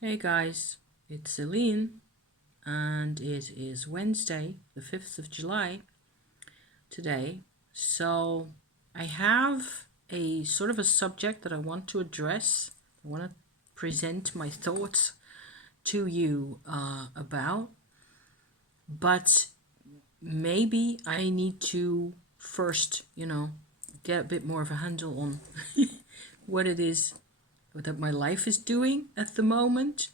Hey guys, it's Celine, and it is Wednesday, the 5th of July today. So I have a sort of a subject that I want to address. I want to present my thoughts to you about, but maybe I need to first, get a bit more of a handle on what it is that my life is doing at the moment.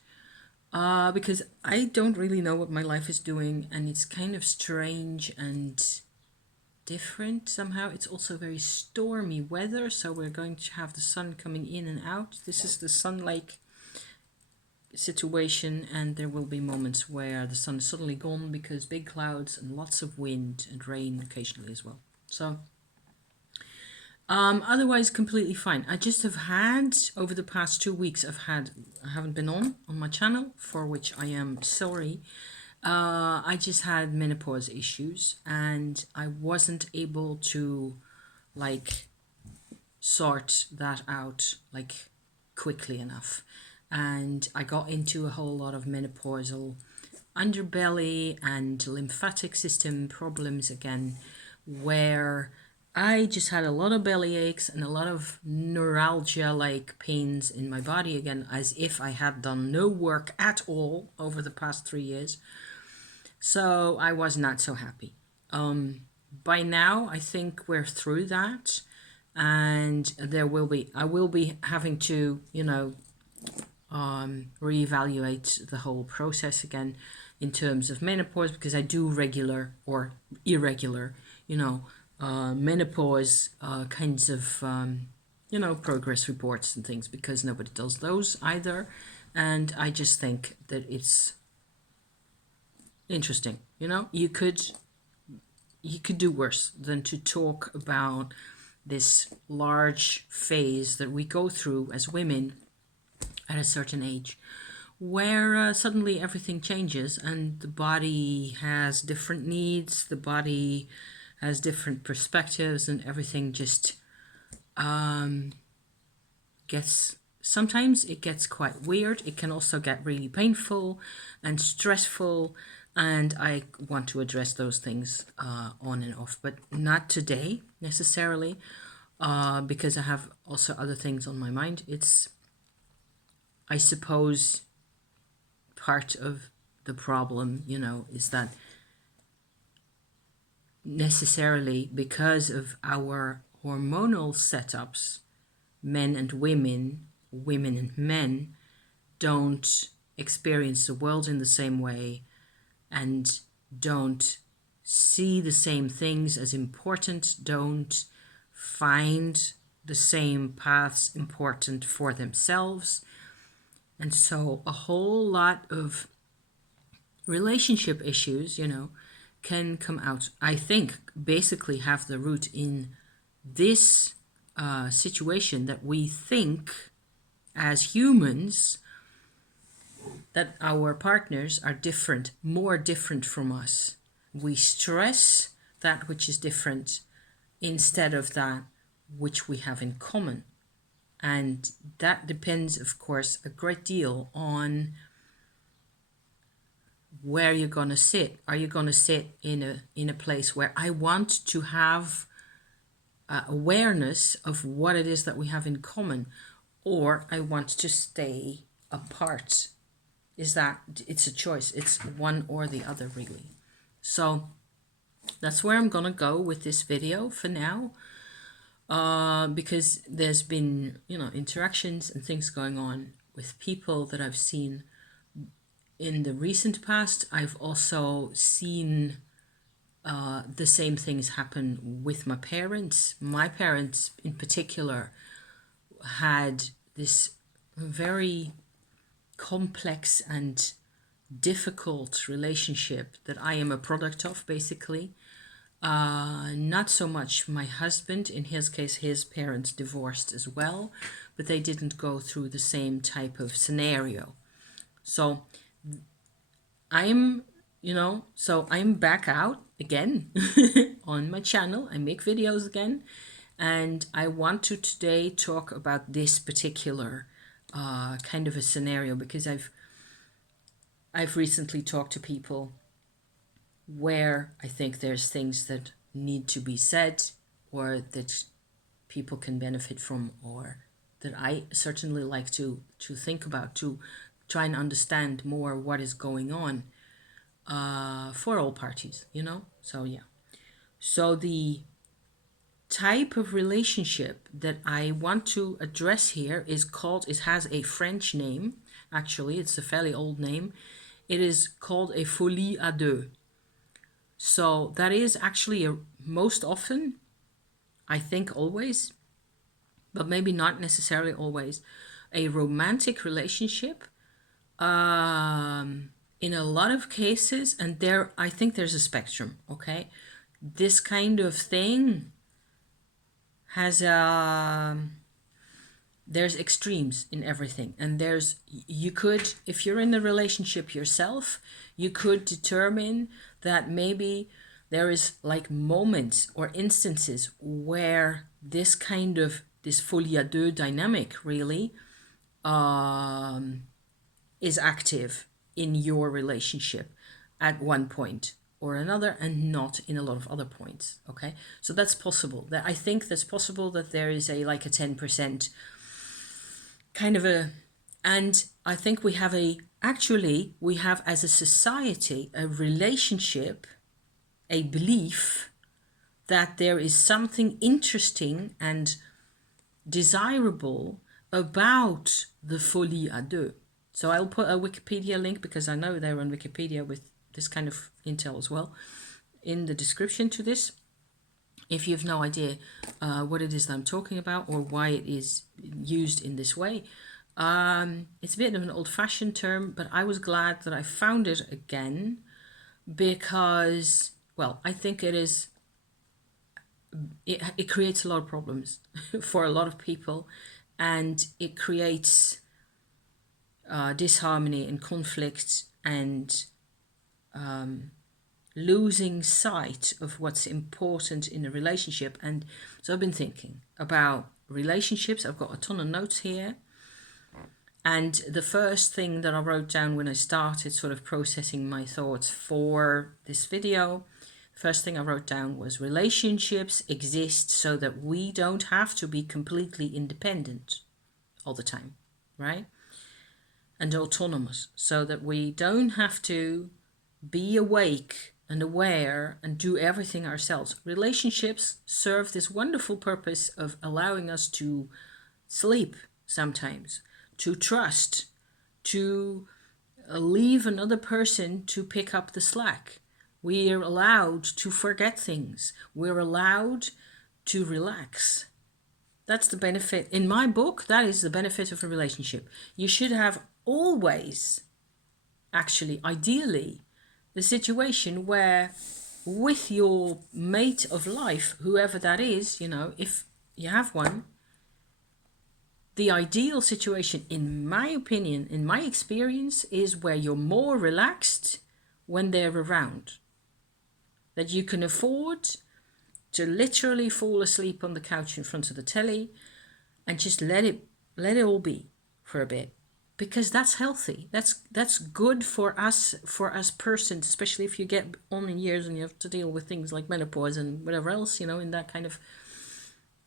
Because I don't really know what my life is doing, and it's kind of strange and different somehow. It's also very stormy weather, so we're going to have the sun coming in and out. This is the sun-like situation, and there will be moments where the sun is suddenly gone because big clouds and lots of wind and rain occasionally as well. So otherwise completely fine. I just have had over the past 2 weeks I haven't been on my channel, for which I am sorry. I just had menopause issues and I wasn't able to like sort that out like quickly enough. And I got into a whole lot of menopausal underbelly and lymphatic system problems again, where I just had a lot of belly aches and a lot of neuralgia like pains in my body again, as if I had done no work at all over the past 3 years. So I was not so happy. By now, I think we're through that, and I will be having to, reevaluate the whole process again in terms of menopause, because I do regular or irregular, menopause kinds of, progress reports and things, because nobody does those either. And I just think that it's interesting. You could do worse than to talk about this large phase that we go through as women at a certain age, where suddenly everything changes and the body has different needs, the body has different perspectives, and everything just sometimes it gets quite weird. It can also get really painful and stressful, and I want to address those things on and off, but not today necessarily, because I have also other things on my mind. It's, I suppose, part of the problem, is that necessarily because of our hormonal setups, men and women, women and men, don't experience the world in the same way and don't see the same things as important, don't find the same paths important for themselves. And so a whole lot of relationship issues, can come out, I think, basically have the root in this situation that we think as humans that our partners are different, more different from us. We stress that which is different instead of that which we have in common. And that depends, of course, a great deal on where you're going to sit. Are you going to sit in a place where I want to have awareness of what it is that we have in common, or I want to stay apart? Is that, it's a choice. It's one or the other, really. So that's where I'm gonna go with this video for now, because there's been, interactions and things going on with people that I've seen in the recent past. I've also seen the same things happen with my parents. My parents in particular had this very complex and difficult relationship that I am a product of, basically. Not so much my husband. In his case, his parents divorced as well, but they didn't go through the same type of scenario. So I'm back out again on my channel. I make videos again, and I want to today talk about this particular kind of a scenario, because I've recently talked to people where I think there's things that need to be said, or that people can benefit from, or that I certainly like to think about, to try and understand more what is going on for all parties, you know? So yeah. So the type of relationship that I want to address here is called, it has a French name, actually, it's a fairly old name. It is called a Folie à deux. So that is actually most often, I think always, but maybe not necessarily always, a romantic relationship. In a lot of cases, and there, I think there's a spectrum, okay? This kind of thing has there's extremes in everything, and you could, if you're in the relationship yourself, you could determine that maybe there is like moments or instances where this folie à deux dynamic really is active in your relationship at one point or another, and not in a lot of other points. Okay, so that's possible. That I think that's possible, that there is a 10% kind of a, and I think we have as a society a relationship, a belief that there is something interesting and desirable about the folie à deux. So I'll put a Wikipedia link, because I know they're on Wikipedia with this kind of intel as well, in the description to this. If you have no idea what it is that I'm talking about, or why it is used in this way, it's a bit of an old-fashioned term, but I was glad that I found it again, because, well, I think it creates a lot of problems for a lot of people, and it creates disharmony and conflict, and losing sight of what's important in a relationship. And so I've been thinking about relationships. I've got a ton of notes here, and the first thing that I wrote down when I started sort of processing my thoughts for this video, the first thing I wrote down was, relationships exist so that we don't have to be completely independent all the time, right? And autonomous, so that we don't have to be awake and aware and do everything ourselves. Relationships serve this wonderful purpose of allowing us to sleep sometimes, to trust, to leave another person to pick up the slack. We are allowed to forget things. We're allowed to relax. That's the benefit. In my book, that is the benefit of a relationship. You should have always, actually, ideally, the situation where with your mate of life, whoever that is, you know, if you have one, the ideal situation, in my opinion, in my experience, is where you're more relaxed when they're around. That you can afford to literally fall asleep on the couch in front of the telly and just let it all be for a bit. Because that's healthy. That's good for us persons, especially if you get on in years and you have to deal with things like menopause and whatever else, you know, in that kind of,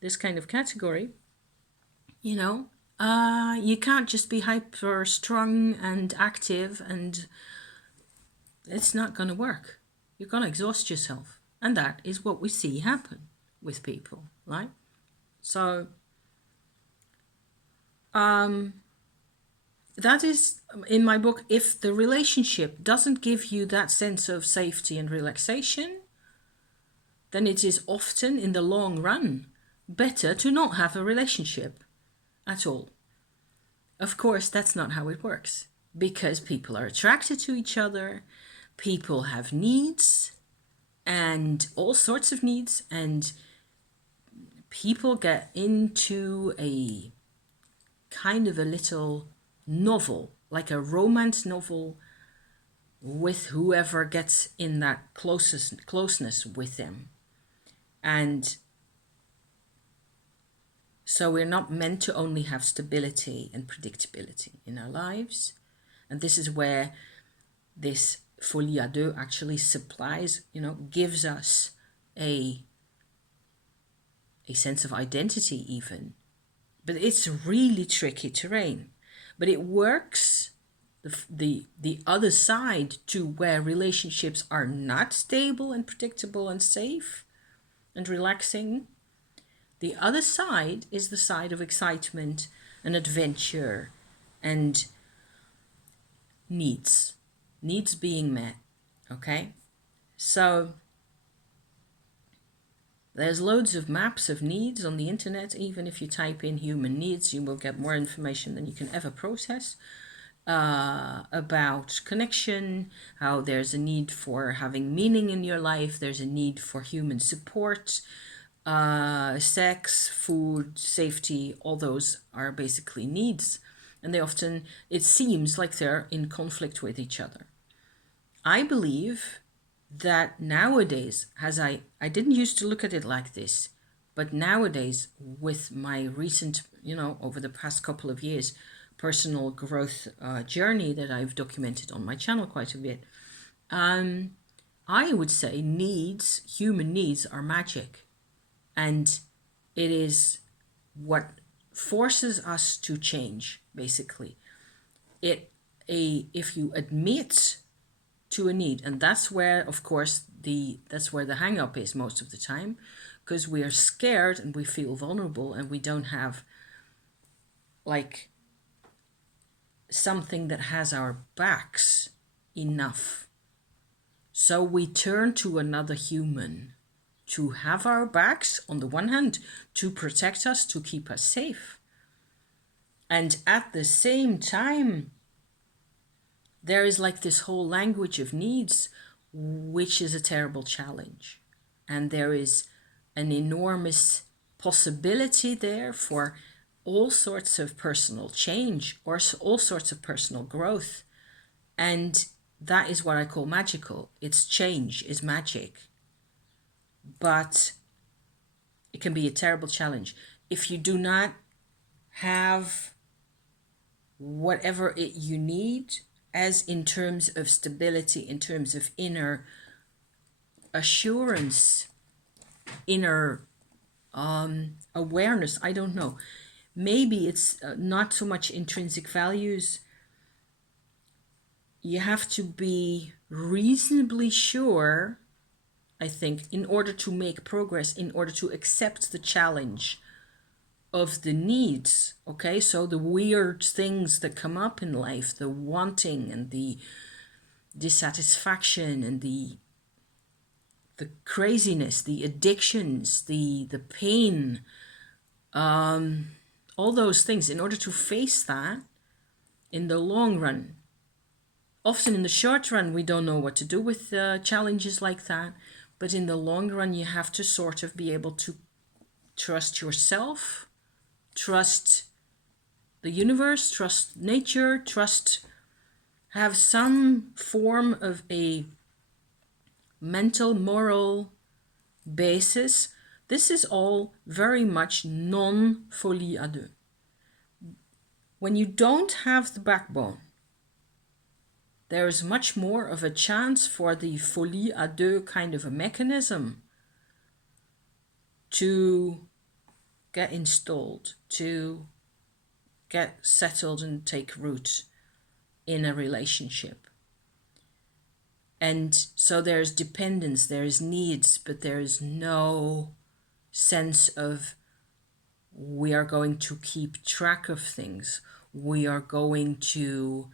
this kind of category. You know, you can't just be hyper strung and active, and it's not going to work. You're going to exhaust yourself. And that is what we see happen with people, right? So, that is, in my book, if the relationship doesn't give you that sense of safety and relaxation, then it is often, in the long run, better to not have a relationship at all. Of course, that's not how it works, because people are attracted to each other, people have needs, and all sorts of needs, and people get into a kind of a little novel, like a romance novel, with whoever gets in that closeness with them. And So we're not meant to only have stability and predictability in our lives. And this is where this Folie à Deux actually supplies, gives us a sense of identity even. But it's really tricky terrain. But it works the other side to where relationships are not stable and predictable and safe and relaxing. The other side is the side of excitement and adventure and needs being met. Okay, so there's loads of maps of needs on the internet. Even if you type in human needs, you will get more information than you can ever process about connection, how there's a need for having meaning in your life, there's a need for human support, sex, food, safety, all those are basically needs. And they often, it seems like they're in conflict with each other. I believe that nowadays, I didn't used to look at it like this, but nowadays with my recent, over the past couple of years, personal growth journey that I've documented on my channel quite a bit, I would say human needs are magic. And it is what forces us to change, basically. If you admit to a need, and that's where, of course, that's where the hang up is most of the time, because we are scared and we feel vulnerable and we don't have like something that has our backs enough. So we turn to another human to have our backs, on the one hand, to protect us, to keep us safe. And at the same time, there is like this whole language of needs, which is a terrible challenge. And there is an enormous possibility there for all sorts of personal change or all sorts of personal growth. And that is what I call magical. It's change, is magic. But it can be a terrible challenge. If you do not have whatever you need, as in terms of stability, in terms of inner assurance, inner awareness, I don't know. Maybe it's not so much intrinsic values. You have to be reasonably sure, I think, in order to make progress, in order to accept the challenge of the needs. Okay, so the weird things that come up in life, the wanting and the dissatisfaction and the craziness, the addictions, the pain, all those things, in order to face that in the long run. Often in the short run, we don't know what to do with challenges like that. But in the long run, you have to sort of be able to trust yourself, trust the universe, trust nature, have some form of a mental, moral basis. This is all very much non-folie à deux. When you don't have the backbone, there is much more of a chance for the folie à deux kind of a mechanism to get installed, to get settled and take root in a relationship. And so there's dependence, there's needs, but there is no sense of we are going to keep track of things. We are going to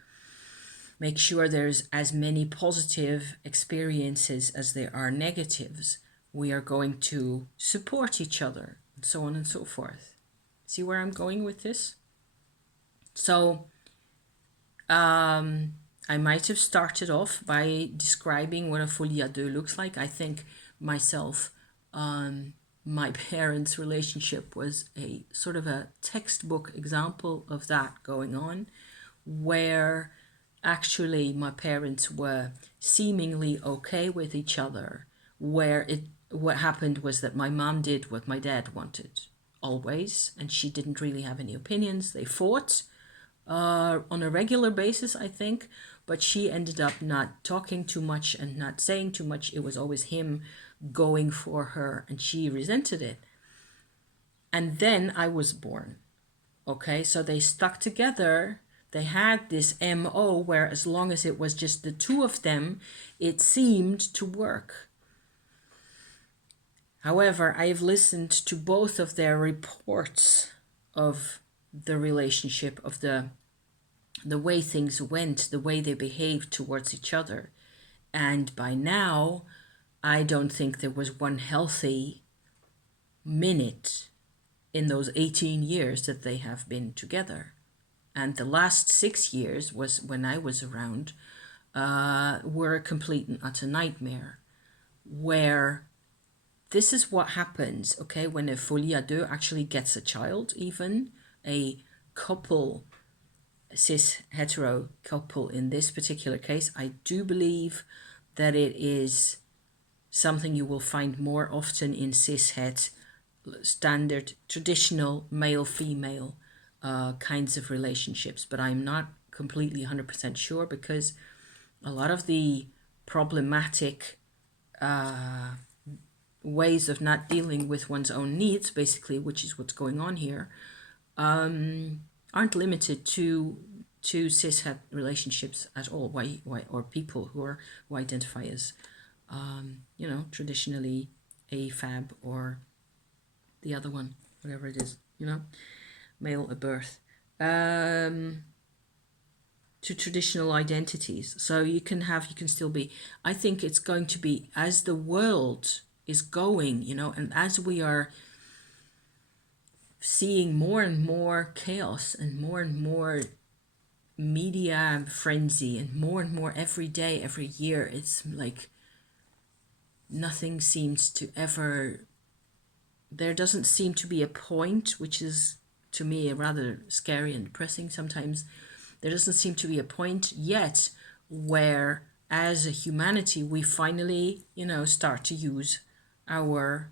make sure there's as many positive experiences as there are negatives. We are going to support each other, and so on and so forth. See where I'm going with this? So I might have started off by describing what a folie à deux looks like. I think myself, my parents' relationship was a sort of a textbook example of that going on, where actually my parents were seemingly okay with each other, where what happened was that my mom did what my dad wanted always, and she didn't really have any opinions. They fought on a regular basis, I think, but she ended up not talking too much and not saying too much. It was always him going for her, and she resented it. And then I was born. Okay, so they stuck together. They had this MO where as long as it was just the two of them, it seemed to work. However, I have listened to both of their reports of the relationship, of the way things went, the way they behaved towards each other. And by now, I don't think there was one healthy minute in those 18 years that they have been together. And the last 6 years was when I was around, were a complete and utter nightmare, where this is what happens, okay, when a folie à deux actually gets a child, even a couple, cis hetero couple in this particular case. I do believe that it is something you will find more often in cis het, standard, traditional male-female kinds of relationships, but I'm not completely 100% sure, because a lot of the problematic ways of not dealing with one's own needs, basically, which is what's going on here, aren't limited to cis het relationships at all. Why or people who identify as traditionally AFAB, or the other one, whatever it is, male at birth, to traditional identities. So you can still be, I think it's going to be, as the world is going, and as we are seeing more and more chaos and more media frenzy and more every day, every year, it's like nothing seems to ever, there doesn't seem to be a point, which is to me rather scary and depressing sometimes. There doesn't seem to be a point yet where as a humanity we finally start to use our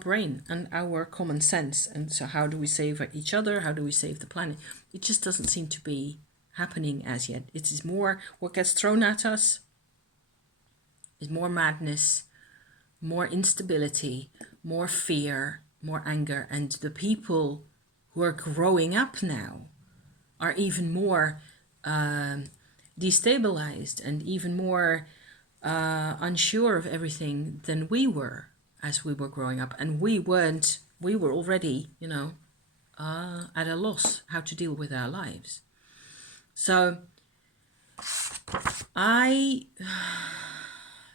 brain and our common sense. And so how do we save each other? How do we save the planet? It just doesn't seem to be happening as yet. It is more, what gets thrown at us is more madness, more instability, more fear, more anger. And the people who are growing up now are even more destabilized and even more unsure of everything than we were as we were growing up. And we were already, at a loss how to deal with our lives. So I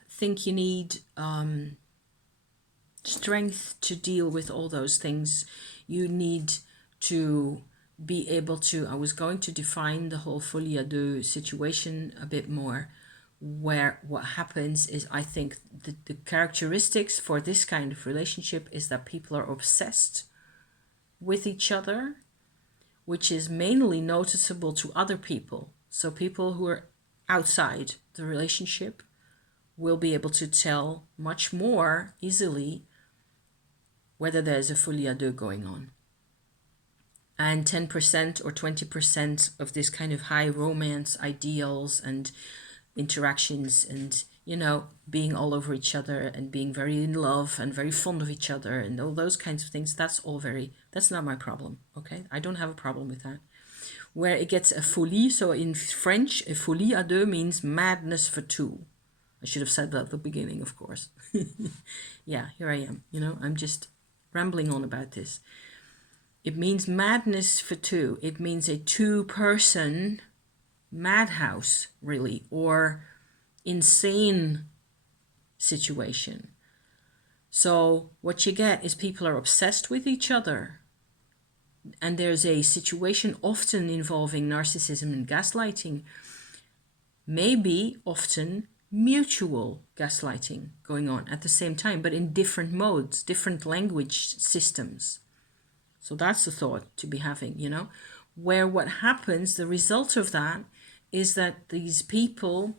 think you need strength to deal with all those things. You need to be able to, I was going to define the whole folie à deux situation a bit more, where what happens is, I think the characteristics for this kind of relationship is that people are obsessed with each other, which is mainly noticeable to other people. So people who are outside the relationship will be able to tell much more easily whether there's a folie à deux going on. And 10% or 20% of this kind of high romance ideals and interactions and, being all over each other and being very in love and very fond of each other and all those kinds of things, that's not my problem, okay? I don't have a problem with that. Where it gets a folie, so in French, a folie à deux means madness for two. I should have said that at the beginning, of course. Yeah, here I am, I'm just rambling on about this. It means madness for two. It means a two-person madhouse, really, or insane situation. So what you get is people are obsessed with each other. And there's a situation often involving narcissism and gaslighting, maybe often mutual gaslighting going on at the same time, but in different modes, different language systems. So that's the thought to be having, where what happens, the result of that is that these people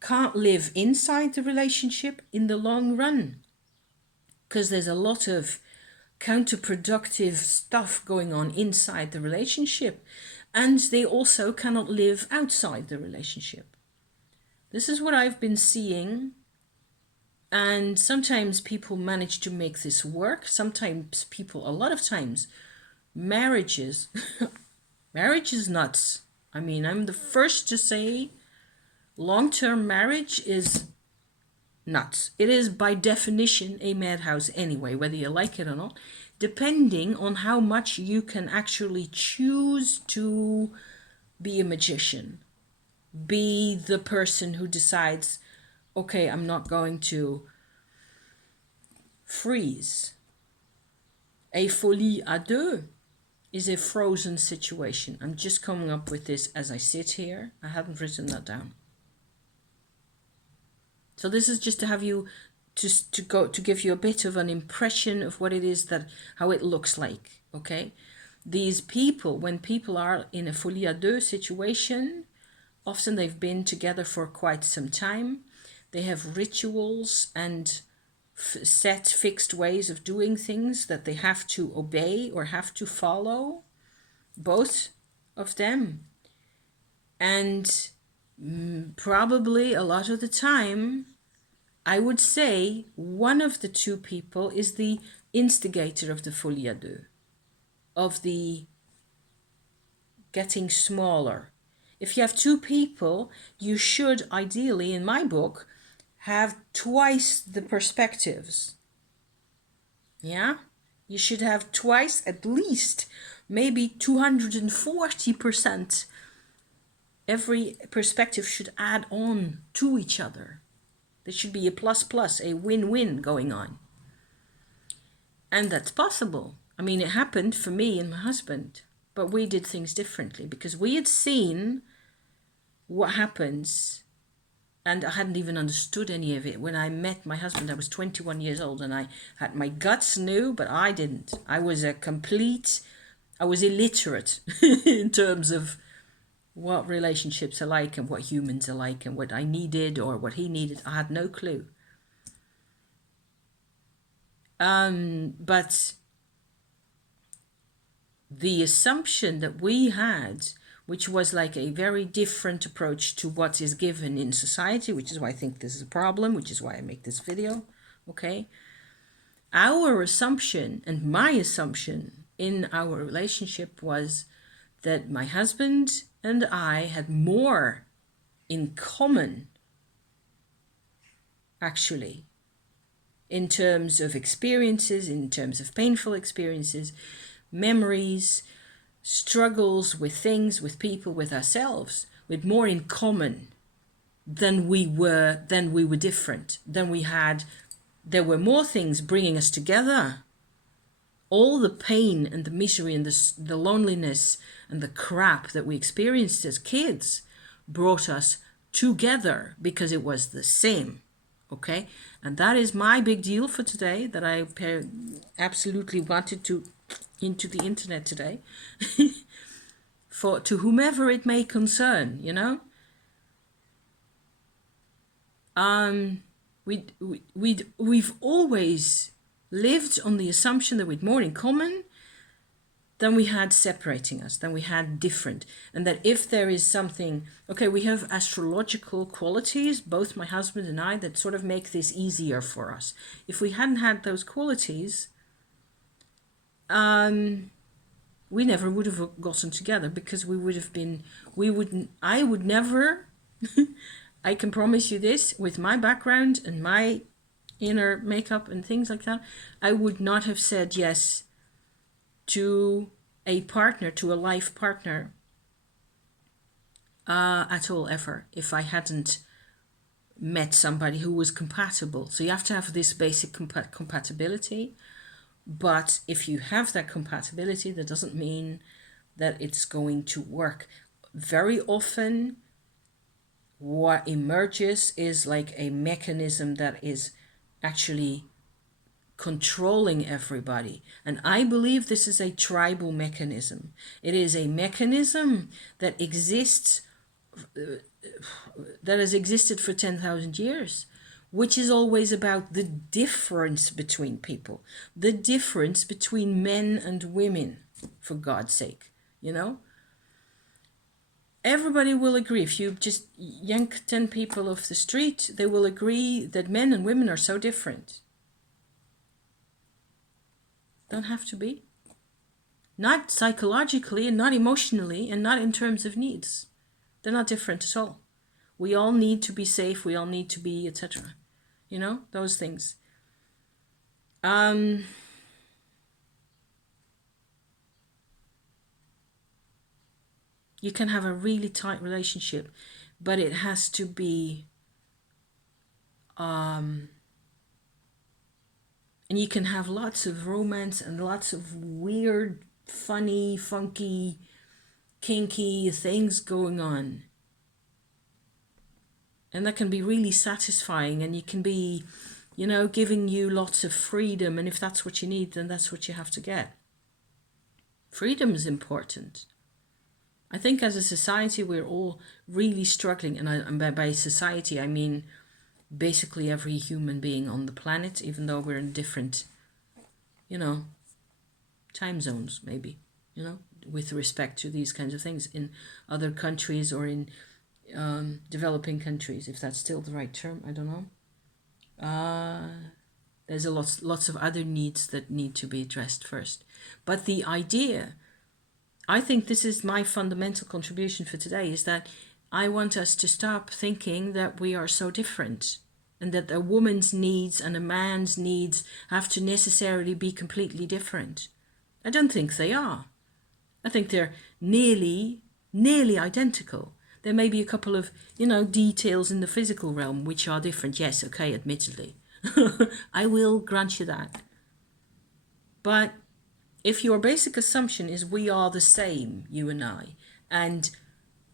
can't live inside the relationship in the long run, because there's a lot of counterproductive stuff going on inside the relationship, and they also cannot live outside the relationship. This is what I've been seeing, and sometimes people manage to make this work. Sometimes people, a lot of times, marriages, marriage is nuts. I mean, I'm the first to say long-term marriage is nuts. It is by definition a madhouse anyway, whether you like it or not, depending on how much you can actually choose to be a magician, be the person who decides, okay, I'm not going to freeze. A folie à deux is a frozen situation. I'm just coming up with this as I sit here. I haven't written that down. So this is just to have you to give you a bit of an impression of what it is, that how it looks like. Okay, these people, when people are in a folie à deux situation, often they've been together for quite some time. They have rituals and set fixed ways of doing things that they have to obey or have to follow, both of them. And probably a lot of the time, I would say one of the two people is the instigator of the folie à deux, of the getting smaller. If you have two people, you should ideally, in my book, have twice the perspectives. Yeah? You should have twice, at least, maybe 240%. Every perspective should add on to each other. There should be a plus plus, a win-win going on. And that's possible. I mean, it happened for me and my husband, but we did things differently because we had seen what happens, and I hadn't even understood any of it. When I met my husband, I was 21 years old, and I had my guts knew, but I didn't. I was illiterate in terms of what relationships are like and what humans are like and what I needed or what he needed. I had no clue. But the assumption that we had, which was like a very different approach to what is given in society, which is why I think this is a problem, which is why I make this video, okay? Our assumption and my assumption in our relationship was that my husband and I had more in common, actually, in terms of experiences, in terms of painful experiences, memories, struggles with things, with people, with ourselves, with more in common than we were different, there were more things bringing us together. All the pain and the misery and the loneliness and the crap that we experienced as kids brought us together because it was the same, okay? And that is my big deal for today, that I absolutely wanted to into the internet today to whomever it may concern, you know. We've always lived on the assumption that we had more in common than we had separating us, than we had different. And that if there is something, okay, we have astrological qualities, both my husband and I, that sort of make this easier for us. If we hadn't had those qualities, we never would have gotten together, because I would never, I can promise you this, with my background and my inner makeup and things like that, I would not have said yes to a partner, to a life partner at all, ever, if I hadn't met somebody who was compatible. So you have to have this basic compatibility. But if you have that compatibility, that doesn't mean that it's going to work. Very often, what emerges is like a mechanism that is actually controlling everybody. And I believe this is a tribal mechanism. It is a mechanism that exists, that has existed for 10,000 years, which is always about the difference between people, the difference between men and women, for God's sake, you know? Everybody will agree. If you just yank 10 people off the street, they will agree that men and women are so different. Don't have to be. Not psychologically and not emotionally and not in terms of needs. They're not different at all. We all need to be safe. We all need to be, etc. You know, those things. You can have a really tight relationship, but it has to be, and you can have lots of romance and lots of weird, funny, funky, kinky things going on. And that can be really satisfying, and you can be, you know, giving you lots of freedom. And if that's what you need, then that's what you have to get. Freedom is important. I think as a society, we're all really struggling. And by society, I mean basically every human being on the planet, even though we're in different, you know, time zones, maybe, you know, with respect to these kinds of things in other countries or in developing countries, if that's still the right term, I don't know. There's lots of other needs that need to be addressed first. But the idea, I think this is my fundamental contribution for today, is that I want us to stop thinking that we are so different and that a woman's needs and a man's needs have to necessarily be completely different. I don't think they are. I think they're nearly identical. There may be a couple of, you know, details in the physical realm which are different. Yes, okay, admittedly. I will grant you that. But if your basic assumption is we are the same, you and I, and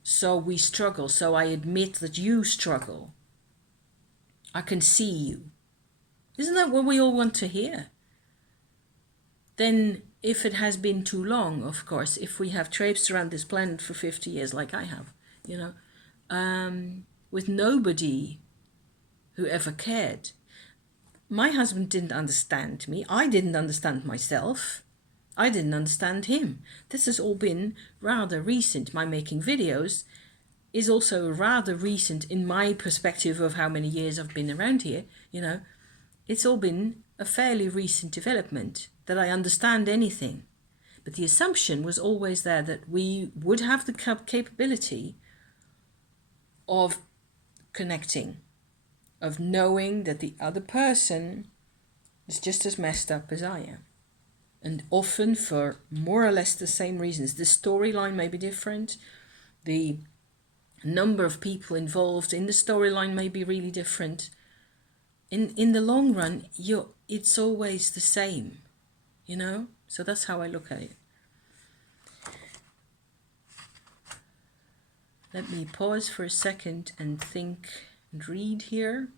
so we struggle, so I admit that you struggle, I can see you. Isn't that what we all want to hear? Then if it has been too long, of course, if we have traipsed around this planet for 50 years like I have, you know, with nobody who ever cared. My husband didn't understand me. I didn't understand myself. I didn't understand him. This has all been rather recent. My making videos is also rather recent in my perspective of how many years I've been around here. You know, it's all been a fairly recent development that I understand anything. But the assumption was always there that we would have the capability of connecting, of knowing that the other person is just as messed up as I am. And often for more or less the same reasons. The storyline may be different. The number of people involved in the storyline may be really different. In the long run, it's always the same, you know? So that's how I look at it. Let me pause for a second and think and read here.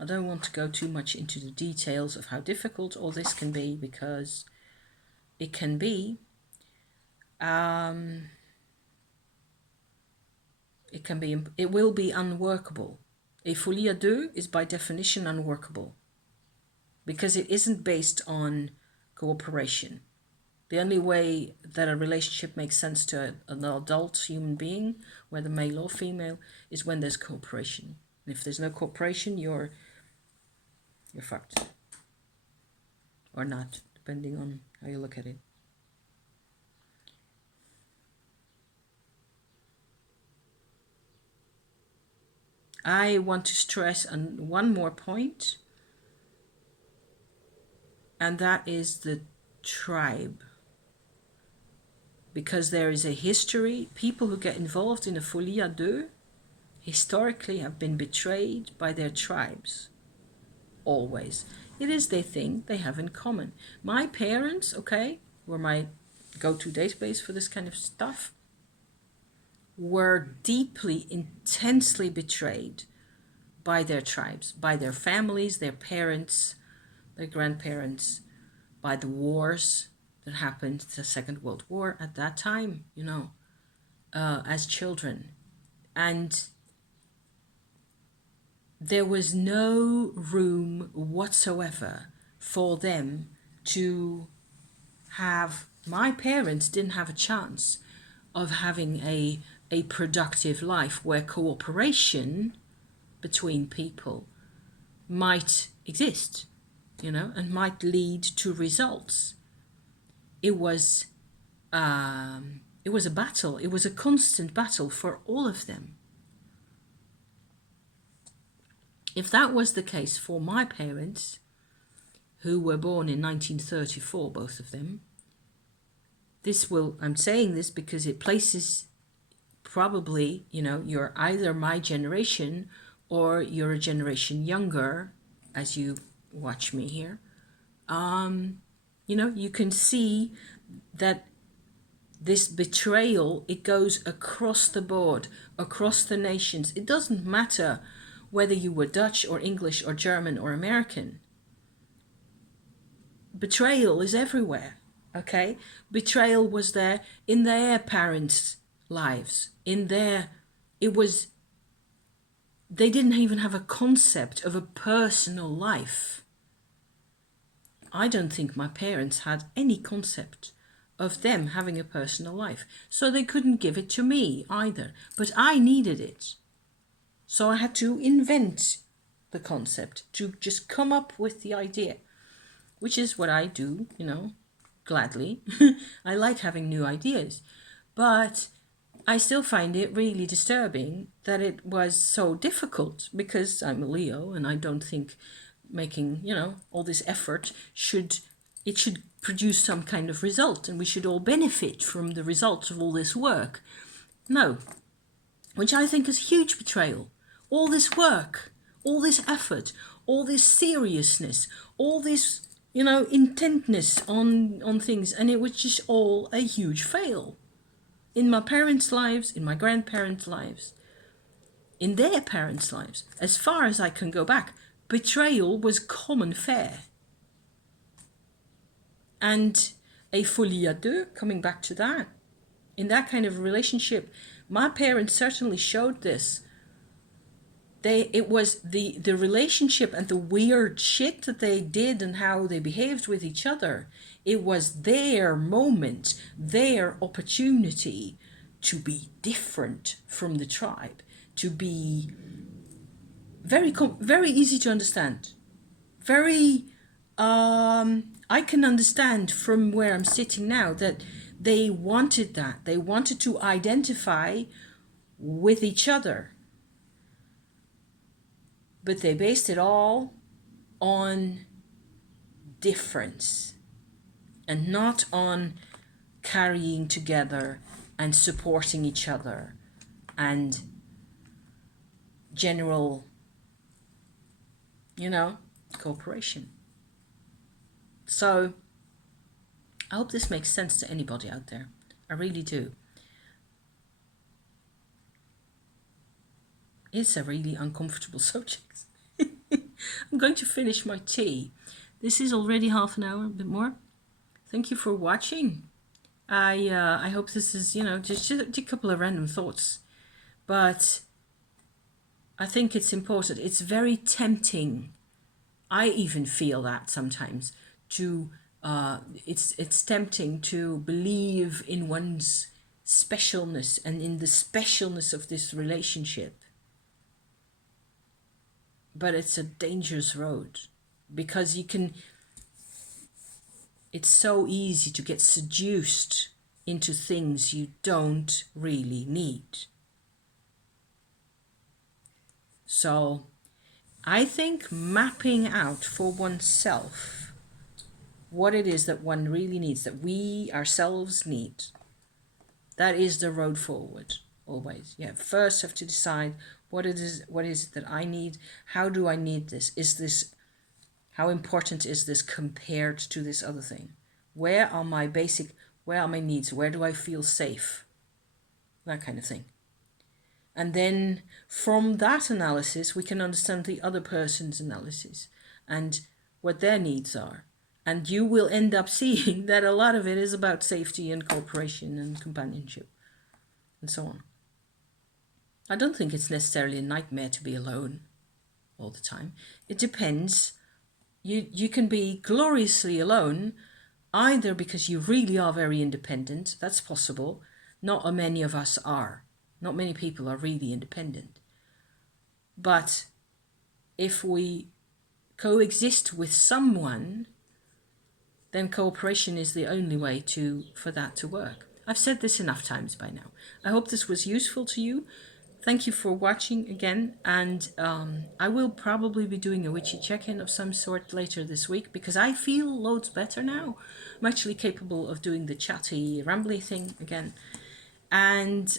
I don't want to go too much into the details of how difficult all this can be, because it can be. It will be unworkable. A folie à deux is by definition unworkable, because it isn't based on cooperation. The only way that a relationship makes sense to an adult human being, whether male or female, is when there's cooperation. And if there's no cooperation, you're fucked. Or not, depending on how you look at it. I want to stress on one more point, and that is the tribe. Because there is a history, people who get involved in a folie à deux historically have been betrayed by their tribes. Always. It is their thing they have in common. My parents, okay, were my go-to database for this kind of stuff, were deeply, intensely betrayed by their tribes, by their families, their parents, their grandparents, by the wars that happened, the Second World War at that time, you know. as children. And there was no room whatsoever for them to have, my parents didn't have a chance of having a productive life where cooperation between people might exist, and might lead to results. It was a battle. It was a constant battle for all of them. If that was the case for my parents, who were born in 1934, both of them, I'm saying this because it places probably, you're either my generation or you're a generation younger as you watch me here. You can see that this betrayal, it goes across the board, across the nations. It doesn't matter whether you were Dutch or English or German or American. Betrayal is everywhere, okay? Betrayal was there in their parents' lives. They didn't even have a concept of a personal life. I don't think my parents had any concept of them having a personal life. So they couldn't give it to me either. But I needed it. So I had to invent the concept, to just come up with the idea, which is what I do, gladly. I like having new ideas. But I still find it really disturbing that it was so difficult, because I'm a Leo and I don't think making, all this effort should produce some kind of result, and we should all benefit from the results of all this work. No, which I think is huge betrayal. All this work, all this effort, all this seriousness, all this, intentness on things, and it was just all a huge fail. In my parents' lives, in my grandparents' lives, in their parents' lives, as far as I can go back, betrayal was common fare. And a folie à deux, coming back to that, in that kind of relationship, my parents certainly showed this. It was the relationship and the weird shit that they did and how they behaved with each other. It was their moment, their opportunity to be different from the tribe, to be very easy to understand. I can understand from where I'm sitting now that they wanted that. They wanted to identify with each other. But they based it all on difference and not on carrying together and supporting each other and general, cooperation. So I hope this makes sense to anybody out there. I really do. It's a really uncomfortable subject. I'm going to finish my tea. This is already half an hour, a bit more. Thank you for watching. I hope this is, just a couple of random thoughts. But I think it's important. It's very tempting. I even feel that sometimes it's tempting to believe in one's specialness and in the specialness of this relationship. But it's a dangerous road, because it's so easy to get seduced into things you don't really need. So I think mapping out for oneself what it is that one really needs, that we ourselves need, that is the road forward, always. Yeah, first have to decide what is it that I need? How do I need this? How important is this compared to this other thing? Where are my needs? Where do I feel safe? That kind of thing. And then from that analysis, we can understand the other person's analysis and what their needs are. And you will end up seeing that a lot of it is about safety and cooperation and companionship. and so on. I don't think it's necessarily a nightmare to be alone all the time. It depends. You can be gloriously alone, either because you really are very independent. That's possible. Not many of us are. Not many people are really independent. But if we coexist with someone, then cooperation is the only way for that to work. I've said this enough times by now. I hope this was useful to you. Thank you for watching again, and I will probably be doing a witchy check-in of some sort later this week, because I feel loads better now. I'm actually capable of doing the chatty, rambly thing again. And,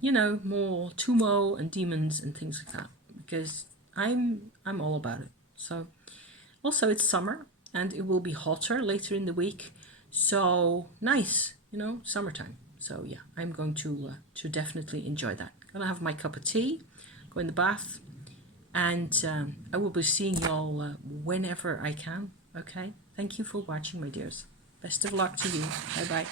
you know, more tumo and demons and things like that, because I'm all about it. So, also it's summer, and it will be hotter later in the week. So, nice, you know, summertime. So yeah, I'm going to definitely enjoy that. Gonna have my cup of tea, go in the bath, and I will be seeing y'all whenever I can. Okay, thank you for watching, my dears. Best of luck to you. Bye bye.